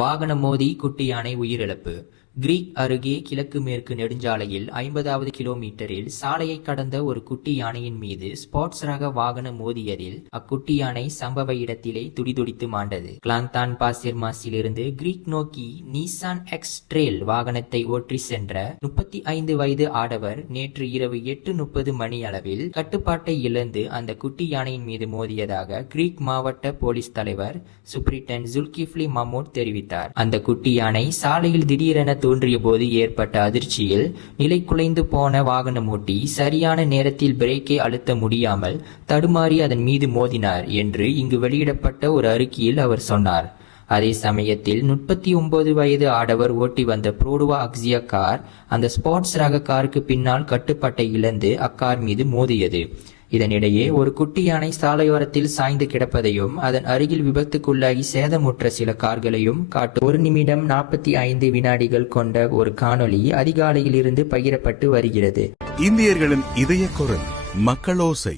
வாகனம் மோதி குட்டி யானை உயிரிழப்பு. கிரீக் அருகே கிழக்கு மேற்கு நெடுஞ்சாலையில் 50வது கிலோமீட்டரில் சாலையை கடந்த ஒரு குட்டி யானையின் மீது ஸ்போர்ட்ஸ் ரக வாகனம் மோதியதில் அக்குட்டி யானை சம்பவ இடத்திலே துடிதுடித்து மாண்டது. கிளாந்தான் பாசிர்மாஸிலிருந்து கிரீக் நோக்கி நீசான் எக்ஸ் ட்ரெயில் வாகனத்தை ஓற்றி சென்ற 35 வயது ஆடவர் நேற்று இரவு 8:30 மணி அளவில் கட்டுப்பாட்டை இழந்து அந்த குட்டி யானையின் மீது மோதியதாக கிரீக் மாவட்ட போலீஸ் தலைவர் சூப்பரிண்டென்டென்ட் ஜுல்கிஃப்லி மமூட் தெரிவித்தார். அந்த குட்டி யானை சாலையில் திடீரென தோன்றிய போது ஏற்பட்ட அதிர்ச்சியில் நிலை குலைந்து போன வாகனம் ஓட்டி சரியான நேரத்தில் பிரேக்கை அழுத்த முடியாமல் தடுமாறி அதன் மீது மோதினார் என்று இங்கு வெளியிடப்பட்ட ஒரு அறிக்கையில் அவர் சொன்னார். அதே சமயத்தில் 39 வயது ஆடவர் ஓட்டி வந்த ப்ரோடுவா அக்ஸியா கார் அந்த ஸ்போர்ட்ஸ் ரக காருக்கு பின்னால் கட்டுப்பாட்டை இழந்து அக்கார் மீது மோதியது. இதனிடையே ஒரு குட்டி யானை சாலையோரத்தில் சாய்ந்து கிடப்பதையும் அதன் அருகில் விபத்துக்குள்ளாகி சேதமுற்ற சில கார்களையும் காட்டும் 1 நிமிடம் 45 வினாடிகள் கொண்ட ஒரு காணொளி அதிகாலையில் இருந்து பகிரப்பட்டு வருகிறது. இந்தியர்களின் இதய குரல் மக்களோசை.